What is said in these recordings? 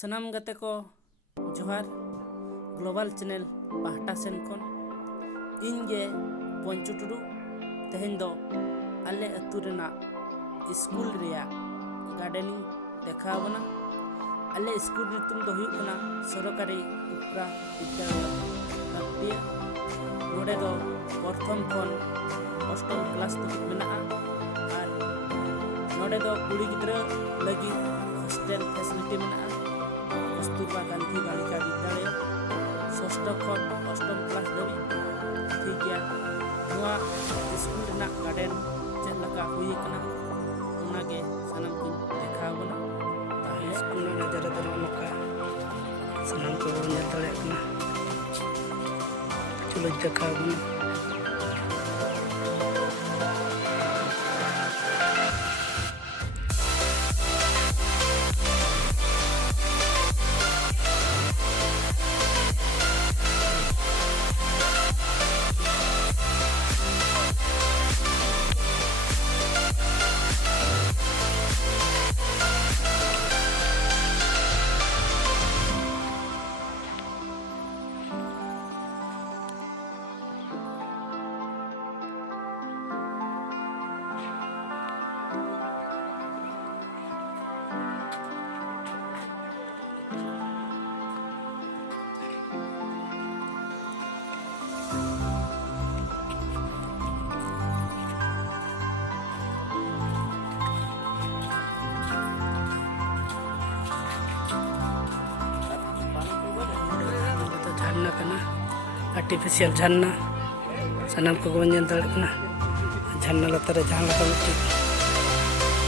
सनाम गाते को जोहार ग्लोबल चैनल पाहटा सेन खन इनगे पंचु टुडू तेहेन दो आले अतु रेना स्कूल रेया गार्डनिंग देखा बना आले स्कूल नितुम दो हुयु कना सरकारी उपरा विद्यालय लापटिया नोडे दो प्रथम खन अष्टम क्लास तक मेना और नोडे दो कुड़ी गिद्रा लगी हॉस्टल फैसिलिटी मेना कस्तूरबा गांधी बालिका विद्यालय षष्ठ खन अष्टम क्लास धरी ठीक गया नोआ स्कूल रेना गार्डन चेक लगा हुई कना उनागे सनम को देखा बना ताहे स्कूल रे नजर दर नोका सनम को नेल दड़े कना चलो देखा बना आर्टिफिशियल झरना सनाम को बन दाड़ा झरना लतार जहाँ लगा मिट्टी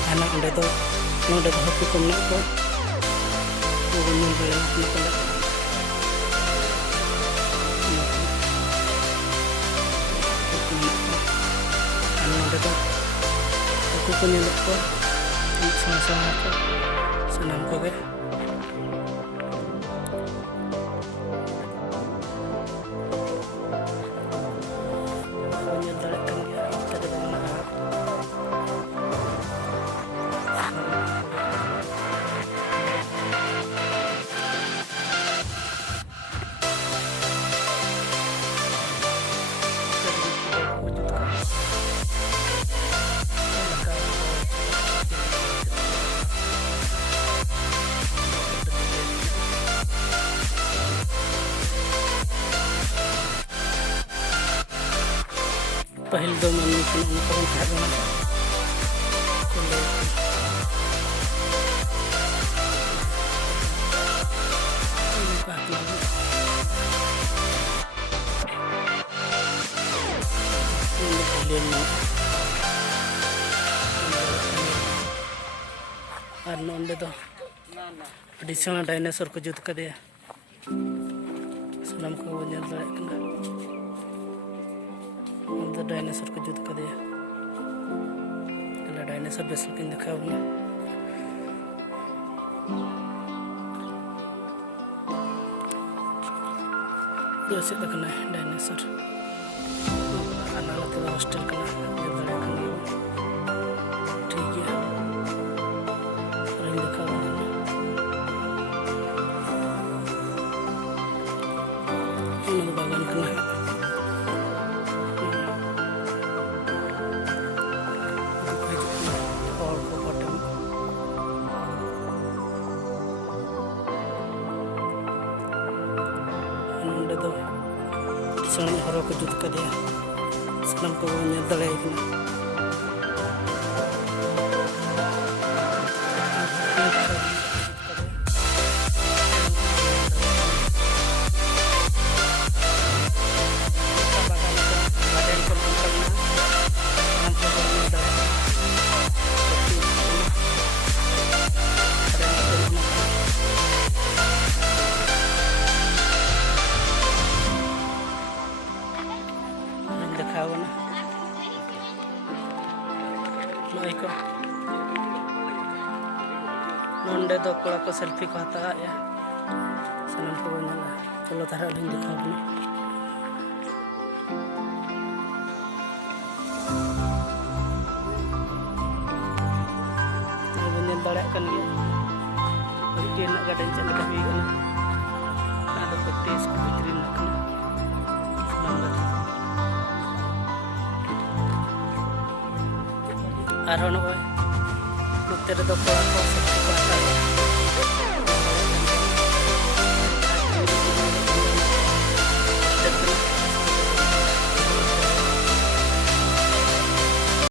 हाना अंडे दो नोडे दो हाकू को मेना को बन दाड़ा नोडे दो हाकू को नेल को सनाम को गे पहल दो मन और नोंडे दो एडिशनल डायनासोर को जुत कर दिया सनम को बन दाड़ा डायनासोर को जुत कर दिया डायनासोर बेस लुकिन देखा बना से देखना है डायनासोर अनालत हॉस्टल का ठीक है देखा बागान करना सनम हर को जुत कर दिया सनम को नेल दाड़ा देखा बना को नोंडे दो कोड़ा को सेल्फी को हता या सनम को बन चलो तारा लिंग देखा बना बन दाड़ा कन गया सेफ्टी रहा गार्डन चल रहा हुई कना ना दो कट्टे इसको भितरी ना कना सामान लगे आरो नोय नोते रे दो कोड़ा को सेफ्टी को हटाओ